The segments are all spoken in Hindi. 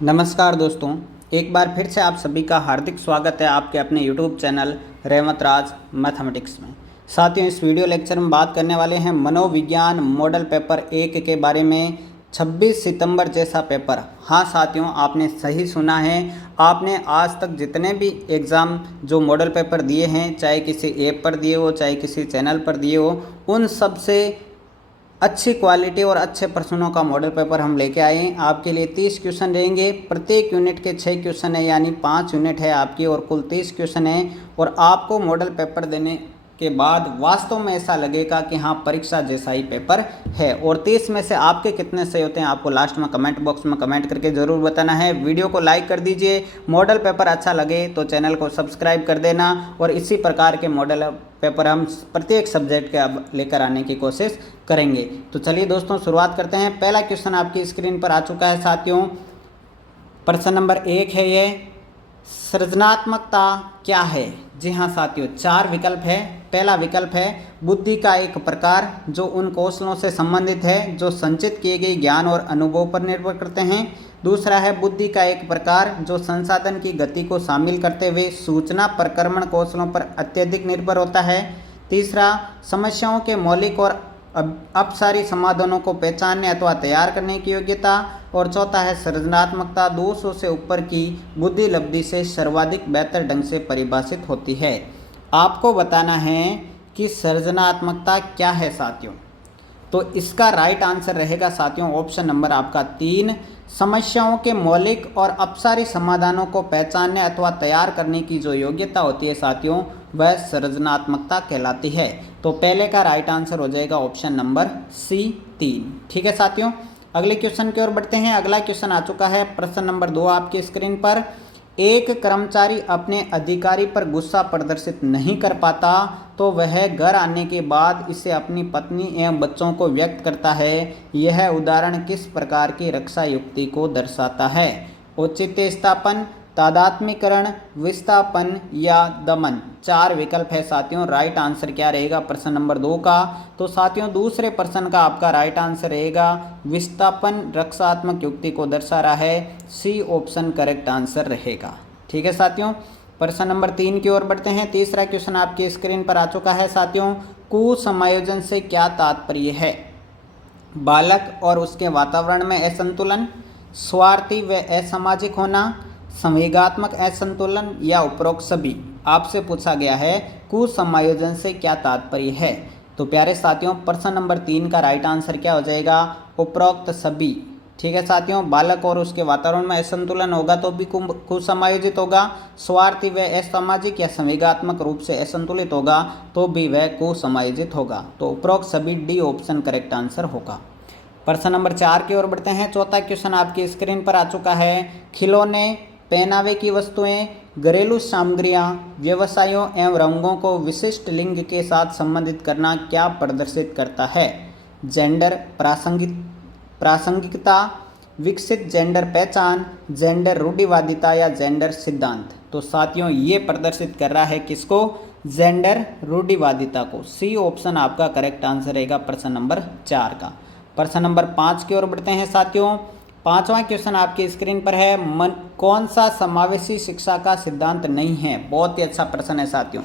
नमस्कार दोस्तों, एक बार फिर से आप सभी का हार्दिक स्वागत है आपके अपने YouTube चैनल रेवंत राज मैथमेटिक्स में। साथियों, इस वीडियो लेक्चर में बात करने वाले हैं मनोविज्ञान मॉडल पेपर 1 के बारे में। 26 सितंबर जैसा पेपर। हाँ साथियों, आपने सही सुना है। आपने आज तक जितने भी एग्ज़ाम जो मॉडल पेपर दिए हैं, चाहे किसी ऐप पर दिए हो चाहे किसी चैनल पर दिए हो, उन सब से अच्छी क्वालिटी और अच्छे प्रश्नों का मॉडल पेपर हम लेके आए हैं। आपके लिए 30 क्वेश्चन रहेंगे। प्रत्येक यूनिट के 6 क्वेश्चन है, यानी 5 यूनिट है आपकी और कुल 30 क्वेश्चन है। और आपको मॉडल पेपर देने के बाद वास्तव में ऐसा लगेगा कि हाँ, परीक्षा जैसा ही पेपर है। और 30 में से आपके कितने सही होते हैं आपको लास्ट में कमेंट बॉक्स में कमेंट करके ज़रूर बताना है। वीडियो को लाइक कर दीजिए। मॉडल पेपर अच्छा लगे तो चैनल को सब्सक्राइब कर देना। और इसी प्रकार के मॉडल पेपर हम प्रत्येक सब्जेक्ट के अब लेकर आने की कोशिश करेंगे। तो चलिए दोस्तों, शुरुआत करते हैं। पहला क्वेश्चन आपकी स्क्रीन पर आ चुका है साथियों। प्रश्न नंबर 1 है ये, सृजनात्मकता क्या है। जी हाँ साथियों, 4 विकल्प है। पहला विकल्प है बुद्धि का एक प्रकार जो उन कौशलों से संबंधित है जो संचित किए गए ज्ञान और अनुभव पर निर्भर करते हैं। दूसरा है बुद्धि का एक प्रकार जो संसाधन की गति को शामिल करते हुए सूचना प्रक्रमण कौशलों पर अत्यधिक निर्भर होता है। तीसरा, समस्याओं के मौलिक और अपसारी समाधानों को पहचानने अथवा तैयार करने की योग्यता। और चौथा है सृजनात्मकता 200 से ऊपर की बुद्धि लब्धि से सर्वाधिक बेहतर ढंग से परिभाषित होती है। आपको बताना है कि सृजनात्मकता क्या है साथियों। तो इसका राइट आंसर रहेगा साथियों ऑप्शन नंबर आपका 3। समस्याओं के मौलिक और अपसारी समाधानों को पहचानने अथवा तैयार करने की जो योग्यता होती है साथियों, वह सृजनात्मकता कहलाती है। तो पहले का राइट आंसर हो जाएगा ऑप्शन नंबर सी 3। ठीक है साथियों, अगले क्वेश्चन की ओर बढ़ते हैं। अगला क्वेश्चन आ चुका है प्रश्न नंबर 2 आपकी स्क्रीन पर। एक कर्मचारी अपने अधिकारी पर गुस्सा प्रदर्शित नहीं कर पाता तो वह घर आने के बाद इसे अपनी पत्नी एवं बच्चों को व्यक्त करता है। यह उदाहरण किस प्रकार की रक्षा युक्ति को दर्शाता है। औचित्य स्थापन, तादात्म्यकरण, विस्थापन या दमन। 4 विकल्प है साथियों। राइट आंसर क्या रहेगा प्रश्न नंबर 2 का। तो साथियों दूसरे प्रश्न का आपका राइट आंसर रहेगा विस्थापन रक्षात्मक युक्ति को दर्शा रहा है। सी ऑप्शन करेक्ट आंसर रहेगा। ठीक है साथियों, प्रश्न नंबर 3 की ओर बढ़ते हैं। तीसरा क्वेश्चन आपकी स्क्रीन पर आ चुका है साथियों। कुसमायोजन से क्या तात्पर्य है। बालक और उसके वातावरण में असंतुलन, स्वार्थी व असामाजिक होना, संवेगात्मक असंतुलन या उपरोक्त सभी। आपसे पूछा गया है कुसमायोजन से क्या तात्पर्य है। तो प्यारे साथियों प्रश्न नंबर 3 का राइट आंसर क्या हो जाएगा, उपरोक्त सभी। ठीक है साथियों, बालक और उसके वातावरण में असंतुलन होगा तो भी कुसमायोजित होगा। स्वार्थी व असामाजिक या संवेगात्मक रूप से असंतुलित होगा तो भी वह कुसमायोजित होगा। तो उपरोक्त सभी डी ऑप्शन करेक्ट आंसर होगा। प्रश्न नंबर 4 की ओर बढ़ते हैं। चौथा क्वेश्चन आपकी स्क्रीन पर आ चुका है। खिलौने, पहनावे की वस्तुएं, घरेलू सामग्रियां, व्यवसायों एवं रंगों को विशिष्ट लिंग के साथ संबंधित करना क्या प्रदर्शित करता है। जेंडर, प्रासंगिकता, विकसित जेंडर पहचान, जेंडर रूढ़िवादिता या जेंडर सिद्धांत। तो साथियों ये प्रदर्शित कर रहा है किसको, जेंडर रूढ़िवादिता को। सी ऑप्शन आपका करेक्ट आंसर रहेगा प्रश्न नंबर 4 का। प्रश्न नंबर 5 की ओर बढ़ते हैं साथियों। 5वां क्वेश्चन आपकी स्क्रीन पर है। कौन सा समावेशी शिक्षा का सिद्धांत नहीं है। बहुत ही अच्छा प्रश्न है साथियों।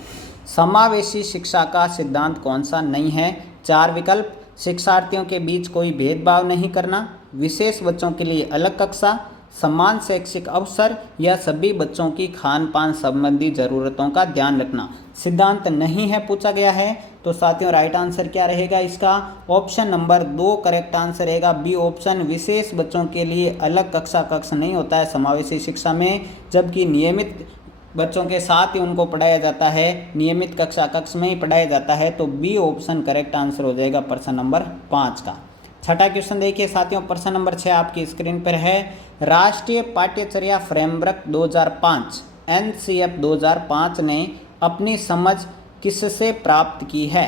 समावेशी शिक्षा का सिद्धांत कौन सा नहीं है। 4 विकल्प, शिक्षार्थियों के बीच कोई भेदभाव नहीं करना, विशेष बच्चों के लिए अलग कक्षा, समान शैक्षिक अवसर या सभी बच्चों की खान पान संबंधी जरूरतों का ध्यान रखना। सिद्धांत नहीं है पूछा गया है। तो साथियों राइट आंसर क्या रहेगा इसका, ऑप्शन नंबर 2 करेक्ट आंसर रहेगा। बी ऑप्शन, विशेष बच्चों के लिए अलग कक्षा कक्ष नहीं होता है समावेशी शिक्षा में, जबकि नियमित बच्चों के साथ ही उनको पढ़ाया जाता है, नियमित कक्षा कक्ष में ही पढ़ाया जाता है। तो बी ऑप्शन करेक्ट आंसर हो जाएगा प्रश्न नंबर 5 का। छठा क्वेश्चन देखिए साथियों, प्रश्न नंबर 6 आपकी स्क्रीन पर है। राष्ट्रीय पाठ्यचर्या फ्रेमवर्क 2005 एनसीएफ 2005 ने अपनी समझ किससे प्राप्त की है।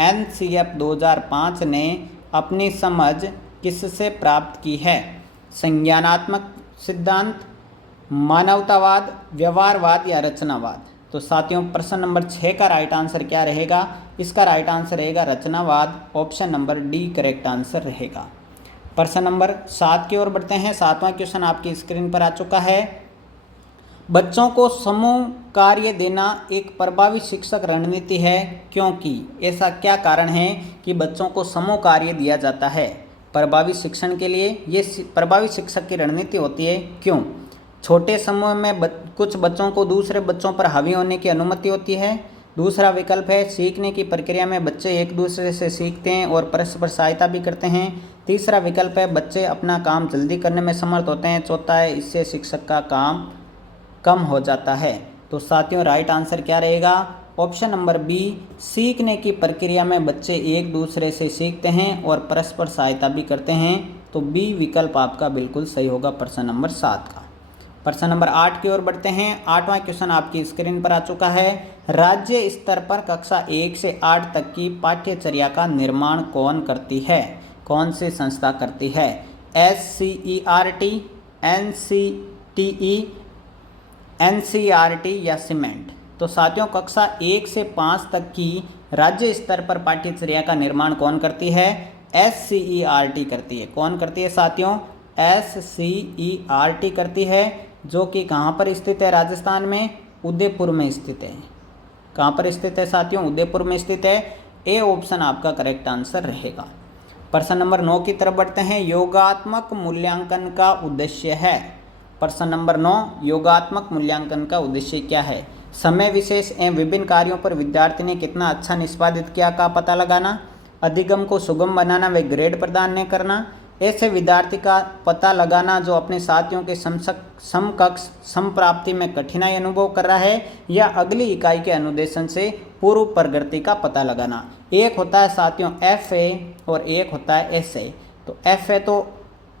एनसीएफ 2005 ने अपनी समझ किससे प्राप्त की है। संज्ञानात्मक सिद्धांत, मानवतावाद, व्यवहारवाद या रचनावाद। तो साथियों प्रश्न नंबर 6 का राइट आंसर क्या रहेगा, इसका राइट आंसर रहेगा रचनावाद। Option number D correct answer रहेगा। प्रश्न नंबर 7 की ओर बढ़ते हैं। 7वां क्वेश्चन आपकी स्क्रीन पर आ चुका है। बच्चों को समूह कार्य देना एक प्रभावी शिक्षक रणनीति है, क्योंकि ऐसा क्या कारण है कि बच्चों को समूह कार्य दिया जाता है? प्रभावी शिक्षण के लिए ये प्रभावी शिक्षक की रणनीति होती है। क्यों? छोटे समूह में कुछ बच्चों को दूसरे बच्चों पर हावी होने की अनुमति होती है। दूसरा विकल्प है सीखने की प्रक्रिया में बच्चे एक दूसरे से सीखते हैं और परस्पर सहायता भी करते हैं। तीसरा विकल्प है बच्चे अपना काम जल्दी करने में समर्थ होते हैं। चौथा है इससे शिक्षक का काम कम हो जाता है। तो साथियों राइट आंसर क्या रहेगा? ऑप्शन नंबर बी, सीखने की प्रक्रिया में बच्चे एक दूसरे से सीखते हैं और परस्पर सहायता भी करते हैं। तो बी विकल्प आपका बिल्कुल सही होगा प्रश्न नंबर 7 का। प्रश्न नंबर 8 की ओर बढ़ते हैं। 8वां क्वेश्चन आपकी स्क्रीन पर आ चुका है। राज्य स्तर पर कक्षा 1 से 8 तक की पाठ्यचर्या का निर्माण कौन करती है? कौन सी संस्था करती है? SCERT, NCTE, NCERT या सीमेंट? तो साथियों कक्षा 1 से 5 तक की राज्य स्तर पर पाठ्यचर्या का निर्माण कौन करती है? SCERT करती है। कौन करती है साथियों? SCERT करती है, जो कि कहाँ पर स्थित है? राजस्थान में उदयपुर में स्थित है। कहाँ पर स्थित है साथियों? उदयपुर में स्थित है। ए ऑप्शन आपका करेक्ट आंसर रहेगा। प्रश्न नंबर 9 की तरफ बढ़ते हैं। योगात्मक मूल्यांकन का उद्देश्य है। प्रश्न नंबर 9, योगात्मक मूल्यांकन का उद्देश्य क्या है? समय विशेष एवं विभिन्न कार्यों पर विद्यार्थी ने कितना अच्छा निष्पादित किया का पता लगाना, अधिगम को सुगम बनाना व ग्रेड प्रदान न करना, ऐसे विद्यार्थी का पता लगाना जो अपने साथियों के समकक्ष समप्राप्ति में कठिनाई अनुभव कर रहा है, या अगली इकाई के अनुदेशन से पूर्व प्रगति का पता लगाना। एक होता है साथियों FA और एक होता है SA। तो FA तो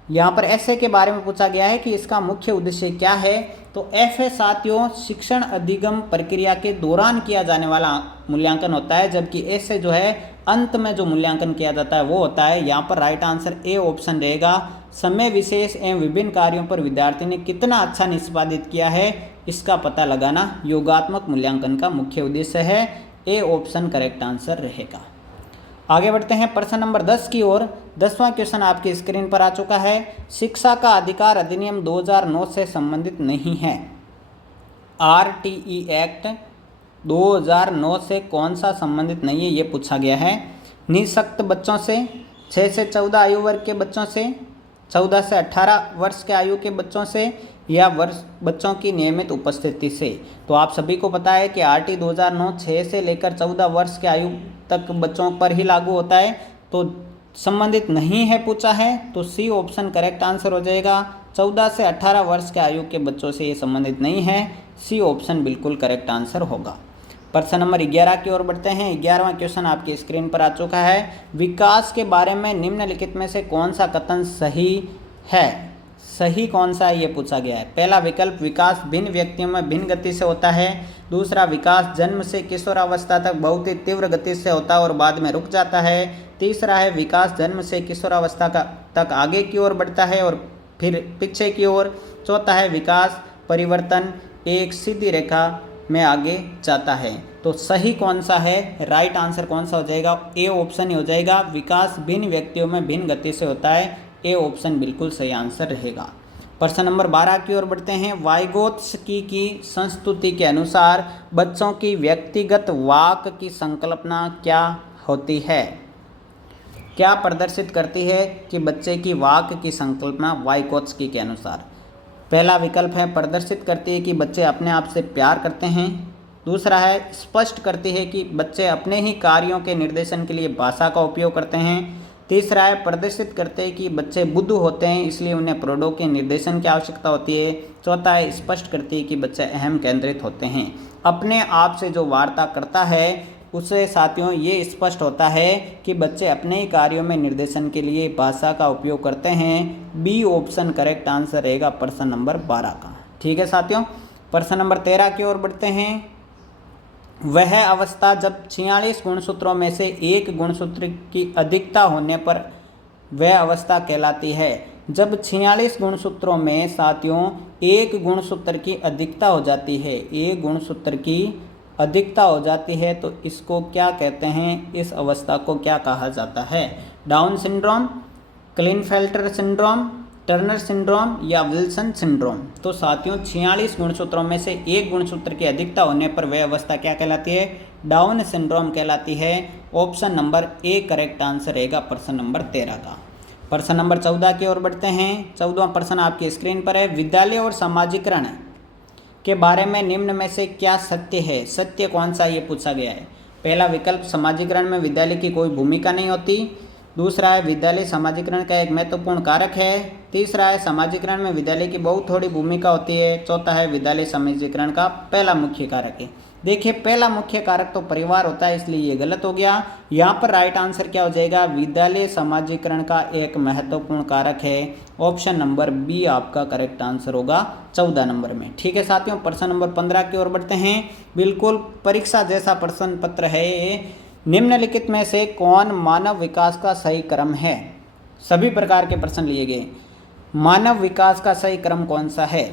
यहाँ पर ऐसे के बारे में पूछा गया है कि इसका मुख्य उद्देश्य क्या है। तो FA साथियों शिक्षण अधिगम प्रक्रिया के दौरान किया जाने वाला मूल्यांकन होता है, जबकि ऐसे जो है अंत में जो मूल्यांकन किया जाता है वो होता है। यहाँ पर राइट आंसर ए ऑप्शन रहेगा। समय विशेष एवं विभिन्न कार्यों पर विद्यार्थी ने कितना अच्छा निष्पादित किया है, इसका पता लगाना योगात्मक मूल्यांकन का मुख्य उद्देश्य है। ए ऑप्शन करेक्ट आंसर रहेगा। आगे बढ़ते हैं प्रश्न नंबर 10 की ओर। 10वां क्वेश्चन आपकी स्क्रीन पर आ चुका है। शिक्षा का अधिकार अधिनियम 2009 से संबंधित नहीं है। RTE एक्ट 2009 से कौन सा संबंधित नहीं है, ये पूछा गया है। निःशक्त बच्चों से, 6 से 14 आयु वर्ग के बच्चों से, 14 से 18 वर्ष के आयु के बच्चों से, या बच्चों की नियमित उपस्थिति से। तो आप सभी को पता है कि RT 2009 6 से लेकर 14 वर्ष के आयु तक बच्चों पर ही लागू होता है। तो संबंधित नहीं है पूछा है, तो सी ऑप्शन करेक्ट आंसर हो जाएगा। 14 से 18 वर्ष के आयु के बच्चों से ये संबंधित नहीं है। सी ऑप्शन बिल्कुल करेक्ट आंसर होगा। प्रश्न नंबर 11 की ओर बढ़ते हैं। 11वां क्वेश्चन आपकी स्क्रीन पर आ चुका है। विकास के बारे में निम्नलिखित में से कौन सा कथन सही है? सही कौन सा है ये पूछा गया है। पहला विकल्प विकास भिन्न व्यक्तियों में भिन्न गति से होता है। दूसरा विकास जन्म से किशोरावस्था तक बहुत ही तीव्र गति से होता है और बाद में रुक जाता है। तीसरा है विकास जन्म से किशोरावस्था तक आगे की ओर बढ़ता है और फिर पीछे की ओर। चौथा है विकास परिवर्तन एक सीधी रेखा में आगे जाता है। तो सही कौन सा है? राइट आंसर कौन सा हो जाएगा? ए ऑप्शन ही हो जाएगा। विकास भिन्न व्यक्तियों में भिन्न गति से होता है। ए ऑप्शन बिल्कुल सही आंसर रहेगा। प्रश्न नंबर 12 की ओर बढ़ते हैं। वाइगोत्स्की की संस्तुति के अनुसार बच्चों की व्यक्तिगत वाक की संकल्पना क्या होती है? क्या प्रदर्शित करती है कि बच्चे की वाक की संकल्पना वाइगोत्स्की के अनुसार? पहला विकल्प है प्रदर्शित करती है कि बच्चे अपने आप से प्यार करते हैं। दूसरा है स्पष्ट करती है कि बच्चे अपने ही कार्यों के निर्देशन के लिए भाषा का उपयोग करते हैं। तीसरा है प्रदर्शित करते हैं कि बच्चे बुद्धू होते हैं, इसलिए उन्हें प्रौढ़ों के निर्देशन की आवश्यकता होती है। चौथा है स्पष्ट करती है कि बच्चे अहम केंद्रित होते हैं। अपने आप से जो वार्ता करता है उससे साथियों ये स्पष्ट होता है कि बच्चे अपने ही कार्यों में निर्देशन के लिए भाषा का उपयोग करते हैं। बी ऑप्शन करेक्ट आंसर रहेगा प्रश्न नंबर 12 का। ठीक है साथियों। प्रश्न नंबर 13 की ओर बढ़ते हैं। वह अवस्था जब 46 गुणसूत्रों में से एक गुणसूत्र की अधिकता होने पर वह अवस्था कहलाती है। जब 46 गुणसूत्रों में साथियों एक गुणसूत्र की अधिकता हो जाती है, एक गुणसूत्र की अधिकता हो जाती है, तो इसको क्या कहते हैं? इस अवस्था को क्या कहा जाता है? Down syndrome, Klinefelter syndrome, Turner syndrome या विल्सन सिंड्रोम। तो साथियों 46 गुणसूत्रों में से एक गुणसूत्र की अधिकता होने पर वह अवस्था क्या कहलाती है? डाउन सिंड्रोम कहलाती है। Option number A correct answer रहेगा प्रश्न नंबर 13 का। प्रश्न नंबर 14 की ओर बढ़ते हैं। 14वां प्रश्न आपकी स्क्रीन पर है। विद्यालय और सामाजिकरण के बारे में निम्न में से क्या सत्य है? सत्य कौन सा ये पूछा गया है। पहला विकल्प, समाजीकरण में विद्यालय की कोई भूमिका नहीं होती। दूसरा है, विद्यालय समाजीकरण का एक महत्वपूर्ण कारक है। तीसरा है, समाजीकरण में विद्यालय की बहुत थोड़ी भूमिका होती है। चौथा है, विद्यालय समाजीकरण का पहला मुख्य कारक है। देखिए, पहला मुख्य कारक तो परिवार होता है, इसलिए ये गलत हो गया। यहाँ पर राइट आंसर क्या हो जाएगा? विद्यालय समाजीकरण का एक महत्वपूर्ण कारक है। ऑप्शन नंबर बी आपका करेक्ट आंसर होगा 14 नंबर में। ठीक है साथियों, प्रश्न नंबर 15 की ओर बढ़ते हैं। बिल्कुल परीक्षा जैसा प्रश्न पत्र है ये। निम्नलिखित में से कौन मानव विकास का सही क्रम है? सभी प्रकार के प्रश्न लिए गए। मानव विकास का सही क्रम कौन सा है?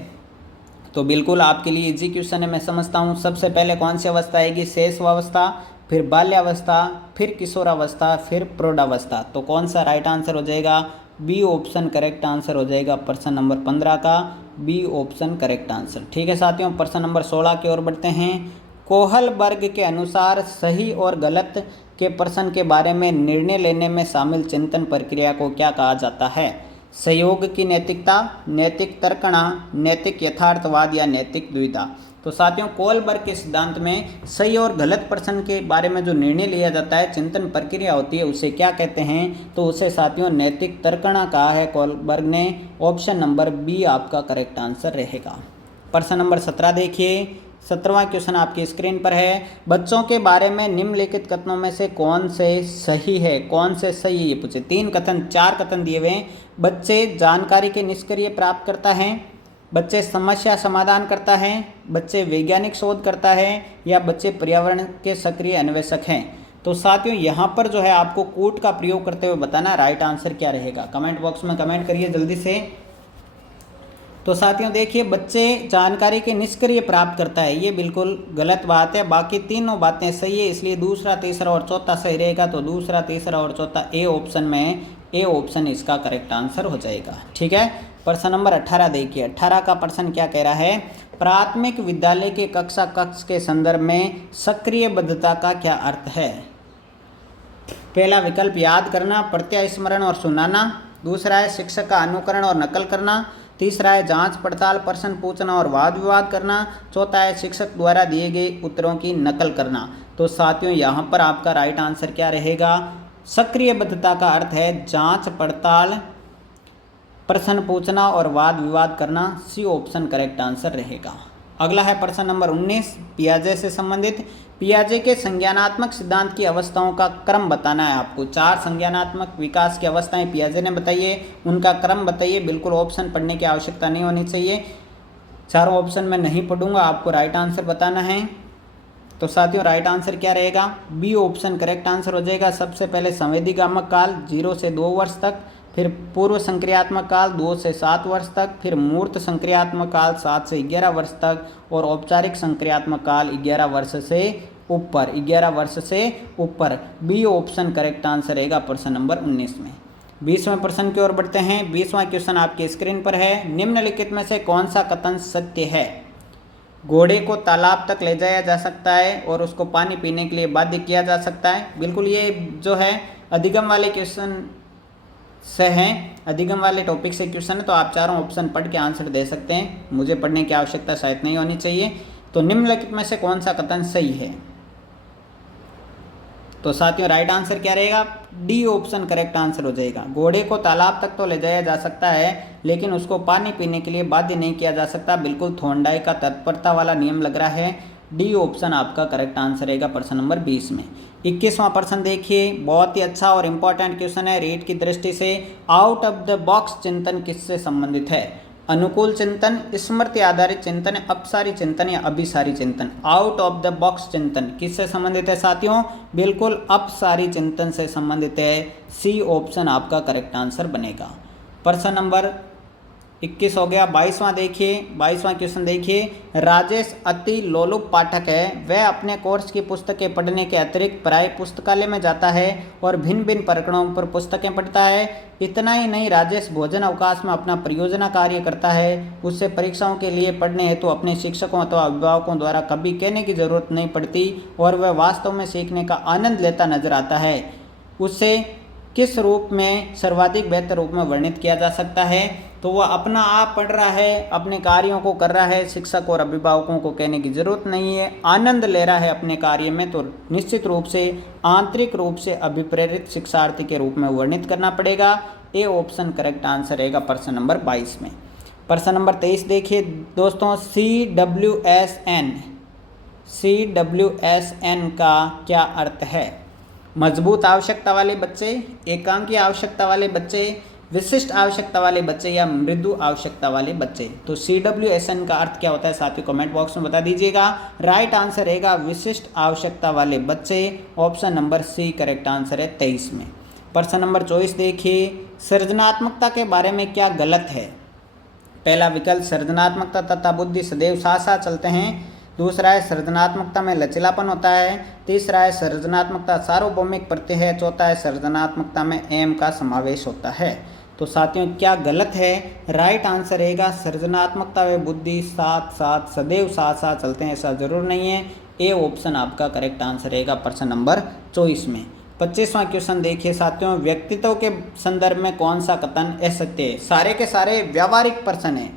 तो बिल्कुल आपके लिए इजी क्वेश्चन है, मैं समझता हूँ। सबसे पहले कौन सी अवस्था आएगी? शैशवावस्था, फिर बाल्यावस्था, फिर किशोरावस्था, फिर प्रौढ़ावस्था। तो कौन सा राइट आंसर हो जाएगा? बी ऑप्शन करेक्ट आंसर हो जाएगा प्रश्न नंबर 15 का। B option correct answer. ठीक है साथियों, प्रश्न नंबर 16 की ओर बढ़ते हैं। कोहलबर्ग के अनुसार सही और गलत के प्रश्न के बारे में निर्णय लेने में शामिल चिंतन प्रक्रिया को क्या कहा जाता है? सहयोग की नैतिकता, नैतिक तर्कणा, नैतिक यथार्थवाद या नैतिक द्विधा। तो साथियों, कोहलबर्ग के सिद्धांत में सही और गलत प्रश्न के बारे में जो निर्णय लिया जाता है, चिंतन प्रक्रिया होती है, उसे क्या कहते हैं? तो उसे साथियों नैतिक तर्कणा कहा है कोहलबर्ग ने। ऑप्शन नंबर बी आपका करेक्ट आंसर रहेगा। प्रश्न नंबर 17 देखिए। 17वां क्वेश्चन आपकी स्क्रीन पर है। बच्चों के बारे में निम्नलिखित कथनों में से कौन से सही है? कौन से सही है ये पूछे। 4 कथन दिए हुए हैं। बच्चे जानकारी के निष्क्रिय प्राप्त करता है, बच्चे समस्या समाधान करता है, बच्चे वैज्ञानिक शोध करता है, या बच्चे पर्यावरण के सक्रिय अन्वेषक हैं। तो साथियों यहाँ पर जो है आपको कूट का प्रयोग करते हुए बताना राइट आंसर क्या रहेगा। कमेंट बॉक्स में कमेंट करिए जल्दी से। तो साथियों देखिए, बच्चे जानकारी के निष्क्रिय प्राप्त करता है, ये बिल्कुल गलत बात है। बाकी तीनों बातें सही है, इसलिए दूसरा, तीसरा और चौथा सही रहेगा। तो दूसरा, तीसरा और चौथा ए ऑप्शन में, ए ऑप्शन इसका करेक्ट आंसर हो जाएगा। ठीक है, प्रश्न नंबर 18 देखिए। 18 का प्रश्न क्या कह रहा है? प्राथमिक विद्यालय के कक्षा कक्ष के संदर्भ में सक्रियबद्धता का क्या अर्थ है? पहला विकल्प, याद करना, प्रत्यय स्मरण और सुनाना। दूसरा है शिक्षक का अनुकरण और नकल करना। तीसरा है जांच पड़ताल, प्रश्न पूछना और वाद विवाद करना। चौथा है शिक्षक द्वारा दिए गए उत्तरों की नकल करना। तो साथियों यहाँ पर आपका राइट आंसर क्या रहेगा? सक्रियबद्धता का अर्थ है जांच पड़ताल, प्रश्न पूछना और वाद विवाद करना। सी ऑप्शन करेक्ट आंसर रहेगा। अगला है प्रश्न नंबर 19, पियाजे से संबंधित। पियाजे के संज्ञानात्मक सिद्धांत की अवस्थाओं का क्रम बताना है आपको। 4 संज्ञानात्मक विकास की अवस्थाएं पियाजे ने बताइए, उनका क्रम बताइए। बिल्कुल ऑप्शन पढ़ने की आवश्यकता नहीं होनी चाहिए। चारों ऑप्शन में नहीं पढ़ूंगा, आपको राइट आंसर बताना है। तो साथियों राइट आंसर क्या रहेगा? बी ऑप्शन करेक्ट आंसर हो जाएगा। सबसे पहले संवेदीगामक काल 0 से 2 वर्ष तक, फिर पूर्व संक्रियात्मक काल 2 से 7 वर्ष तक, फिर मूर्त संक्रियात्मक काल 7 से 11 वर्ष तक, और औपचारिक संक्रियात्मक काल 11 वर्ष से ऊपर। 11 वर्ष से ऊपर। बी ऑप्शन करेक्ट आंसर रहेगा प्रश्न नंबर 19 में। 20वें प्रश्न की ओर बढ़ते हैं। 20वां क्वेश्चन आपके स्क्रीन पर है। निम्नलिखित में से कौन सा कथन सत्य है? घोड़े को तालाब तक ले जाया जा सकता है और उसको पानी पीने के लिए बाध्य किया जा सकता है। बिल्कुल ये जो है अधिगम वाले क्वेश्चन से हैं, अधिगम वाले टॉपिक से क्वेश्चन है, तो आप चारों ऑप्शन पढ़ के आंसर दे सकते हैं। मुझे पढ़ने की आवश्यकता शायद नहीं होनी चाहिए। तो निम्नलिखित में से कौन सा कथन सही है? तो साथियों राइट आंसर क्या रहेगा? डी ऑप्शन करेक्ट आंसर हो जाएगा। घोड़े को तालाब तक तो ले जाया जा सकता है, लेकिन उसको पानी पीने के लिए बाध्य नहीं किया जा सकता। बिल्कुल थॉर्नडाई का तत्परता वाला नियम लग रहा है। डी ऑप्शन आपका करेक्ट आंसर रहेगा प्रश्न नंबर 20 में। 21वां प्रश्न देखिए, बहुत ही अच्छा और इम्पोर्टेंट क्वेश्चन है रीड की दृष्टि से। आउट ऑफ द बॉक्स चिंतन किससे संबंधित है? अनुकूल चिंतन, स्मृति आधारित चिंतन, अपसारी चिंतन या अभिसारी चिंतन। आउट ऑफ द बॉक्स चिंतन किससे संबंधित है साथियों? बिल्कुल अपसारी चिंतन से संबंधित है। सी ऑप्शन आपका करेक्ट आंसर बनेगा। प्रश्न नंबर 21 हो गया। 22वां देखिए, 22वां क्वेश्चन देखिए, राजेश अति लोलुप पाठक है। वह अपने कोर्स की पुस्तकें पढ़ने के अतिरिक्त प्राय पुस्तकालय में जाता है और भिन्न भिन्न प्रकरणों पर पुस्तकें पढ़ता है। इतना ही नहीं, राजेश भोजन अवकाश में अपना परियोजना कार्य करता है। उससे परीक्षाओं के लिए पढ़ने हेतु अपने शिक्षकों अथवा अभिभावकों द्वारा कभी कहने की जरूरत नहीं पड़ती और वह वास्तव में सीखने का आनंद लेता नजर आता है। उससे किस रूप में सर्वाधिक बेहतर रूप में वर्णित किया जा सकता है? तो वह अपना आप पढ़ रहा है, अपने कार्यों को कर रहा है, शिक्षक और अभिभावकों को कहने की जरूरत नहीं है, आनंद ले रहा है अपने कार्य में, तो निश्चित रूप से आंतरिक रूप से अभिप्रेरित शिक्षार्थी के रूप में वर्णित करना पड़ेगा। ए ऑप्शन करेक्ट आंसर रहेगा प्रश्न नंबर 22 में। प्रश्न नंबर 23 देखिए दोस्तों, CWSN का क्या अर्थ है? मजबूत आवश्यकता वाले बच्चे, एकांकी आवश्यकता वाले बच्चे, विशिष्ट आवश्यकता वाले बच्चे या मृदु आवश्यकता वाले बच्चे। तो CWSN का अर्थ क्या होता है साथियों, कमेंट बॉक्स में बता दीजिएगा। राइट आंसर रहेगा विशिष्ट आवश्यकता वाले बच्चे, option number C correct answer है 23 में। प्रश्न नंबर 24 देखिए, सृजनात्मकता के बारे में क्या गलत है? पहला विकल्प, सृजनात्मकता तथा बुद्धि सदैव साथ साथ चलते हैं। दूसरा है, सृजनात्मकता में लचीलापन होता है। तीसरा है, सृजनात्मकता सार्वभौमिक प्रत्यय है। चौथा है, सृजनात्मकता में एम का समावेश होता है। तो साथियों क्या गलत है? राइट आंसर रहेगा सृजनात्मकता व बुद्धि साथ साथ सदैव साथ साथ चलते हैं, ऐसा जरूर नहीं है। ए ऑप्शन आपका करेक्ट आंसर रहेगा प्रश्न नंबर 24 में। 25वां क्वेश्चन देखिए साथियों, व्यक्तित्व के संदर्भ में कौन सा कथन असत्य है? सारे के सारे व्यावहारिक प्रश्न है,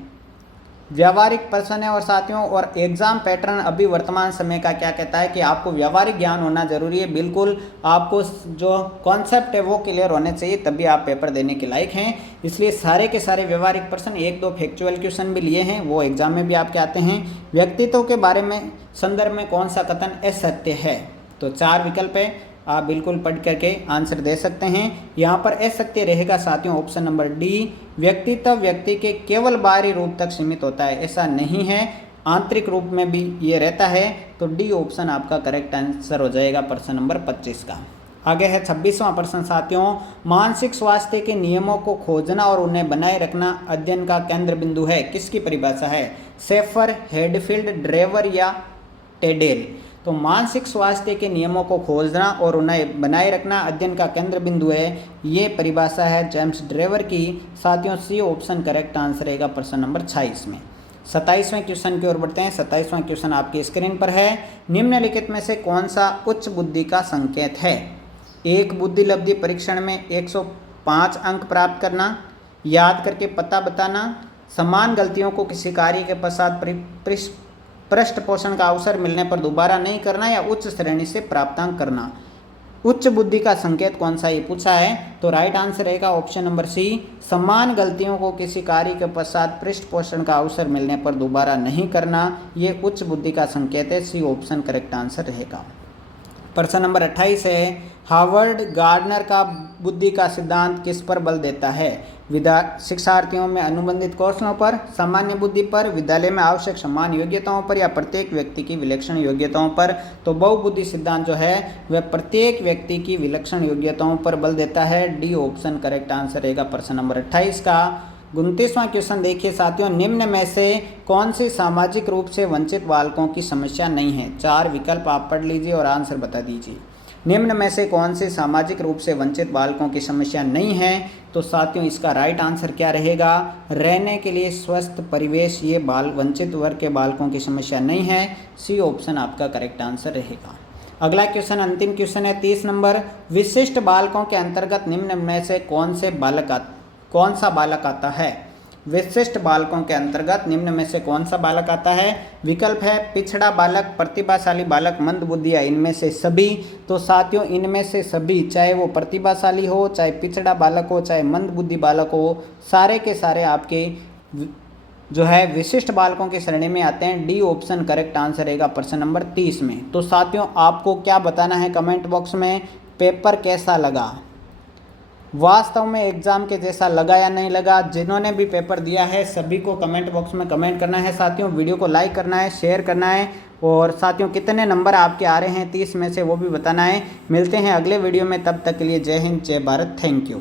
व्यावहारिक प्रश्न है। और साथियों और एग्जाम पैटर्न अभी वर्तमान समय का क्या कहता है कि आपको व्यावहारिक ज्ञान होना जरूरी है। बिल्कुल आपको जो कॉन्सेप्ट है वो क्लियर होने चाहिए, तभी आप पेपर देने के लायक हैं। इसलिए सारे के सारे व्यवहारिक प्रश्न, एक दो फैक्चुअल क्वेश्चन भी लिए हैं, वो एग्जाम में भी आपके आते हैं। व्यक्तित्व के बारे में संदर्भ में कौन सा कथन असत्य है? तो 4 विकल्प है, आप बिल्कुल पढ़ करके आंसर दे सकते हैं। यहाँ पर असत्य रहेगा साथियों ऑप्शन नंबर डी, व्यक्तित्व व्यक्ति के केवल बाहरी रूप तक सीमित होता है, ऐसा नहीं है, आंतरिक रूप में भी ये रहता है। तो डी ऑप्शन आपका करेक्ट आंसर हो जाएगा प्रश्न नंबर 25 का। आगे है 26वां प्रश्न साथियों, मानसिक स्वास्थ्य के नियमों को खोजना और उन्हें बनाए रखना अध्ययन का केंद्र बिंदु है। किसकी परिभाषा है? शेफर, हेडफील्ड, ड्रेवर या टेडेल? तो मानसिक स्वास्थ्य के नियमों को खोजना और उन्हें बनाए रखना अध्ययन का केंद्र बिंदु है, ये परिभाषा है जेम्स ड्रेवर की। साथियों सी ऑप्शन करेक्ट आंसर रहेगा प्रश्न नंबर 26 में। 27वें क्वेश्चन की ओर बढ़ते हैं। 27वां क्वेश्चन आपकी स्क्रीन पर है, निम्नलिखित में से कौन सा उच्च बुद्धि का संकेत है? एक बुद्धि लब्धि परीक्षण में 105 अंक प्राप्त करना, याद करके पता बताना, समान गलतियों को किसी कार्य के पश्चात पृष्ठ पोषण का अवसर मिलने पर दोबारा नहीं करना, या उच्च श्रेणी से प्राप्तांक करना। उच्च बुद्धि का संकेत कौन सा ये पूछा है? तो राइट आंसर रहेगा ऑप्शन नंबर सी, समान गलतियों को किसी कार्य के पश्चात पृष्ठ पोषण का अवसर मिलने पर दोबारा नहीं करना, ये उच्च बुद्धि का संकेत है। सी ऑप्शन करेक्ट आंसर रहेगा। प्रश्न नंबर 28 है, हार्वर्ड गार्डनर का बुद्धि का सिद्धांत किस पर बल देता है? शिक्षार्थियों में अनुबंधित कौशलों पर, सामान्य बुद्धि पर, विद्यालय में आवश्यक समान योग्यताओं पर, या प्रत्येक व्यक्ति की विलक्षण योग्यताओं पर? तो बहुबुद्धि सिद्धांत जो है वह प्रत्येक व्यक्ति की विलक्षण योग्यताओं पर बल देता है। डी ऑप्शन करेक्ट आंसर रहेगा प्रश्न नंबर 28 का। 29वां क्वेश्चन देखिए साथियों, निम्न में से कौन सी सामाजिक रूप से वंचित बालकों की समस्या नहीं है? 4 विकल्प आप पढ़ लीजिए और आंसर बता दीजिए। निम्न में से कौन सी सामाजिक रूप से वंचित बालकों की समस्या नहीं है? तो साथियों इसका राइट आंसर क्या रहेगा? रहने के लिए स्वस्थ परिवेश, ये वंचित वर्ग के बालकों की समस्या नहीं है। सी ऑप्शन आपका करेक्ट आंसर रहेगा। अगला क्वेश्चन अंतिम क्वेश्चन है 30 नंबर, विशिष्ट बालकों के अंतर्गत निम्न में से कौन सा बालक आता है? विशिष्ट बालकों के अंतर्गत निम्न में से कौन सा बालक आता है? विकल्प है पिछड़ा बालक, प्रतिभाशाली बालक, मंद बुद्धि, या इनमें से सभी। तो साथियों इनमें से सभी, चाहे वो प्रतिभाशाली हो, चाहे पिछड़ा बालक हो, चाहे मंद बुद्धि बालक हो, सारे के सारे आपके जो है विशिष्ट बालकों की श्रेणी में आते हैं। डी ऑप्शन करेक्ट आंसर रहेगा प्रश्न नंबर 30 में। तो साथियों आपको क्या बताना है कमेंट बॉक्स में, पेपर कैसा लगा? वास्तव में एग्जाम के जैसा लगा या नहीं लगा? जिन्होंने भी पेपर दिया है सभी को कमेंट बॉक्स में कमेंट करना है। साथियों वीडियो को लाइक करना है, शेयर करना है, और साथियों कितने नंबर आपके आ रहे हैं 30 में से वो भी बताना है। मिलते हैं अगले वीडियो में, तब तक के लिए जय हिंद, जय भारत, थैंक यू।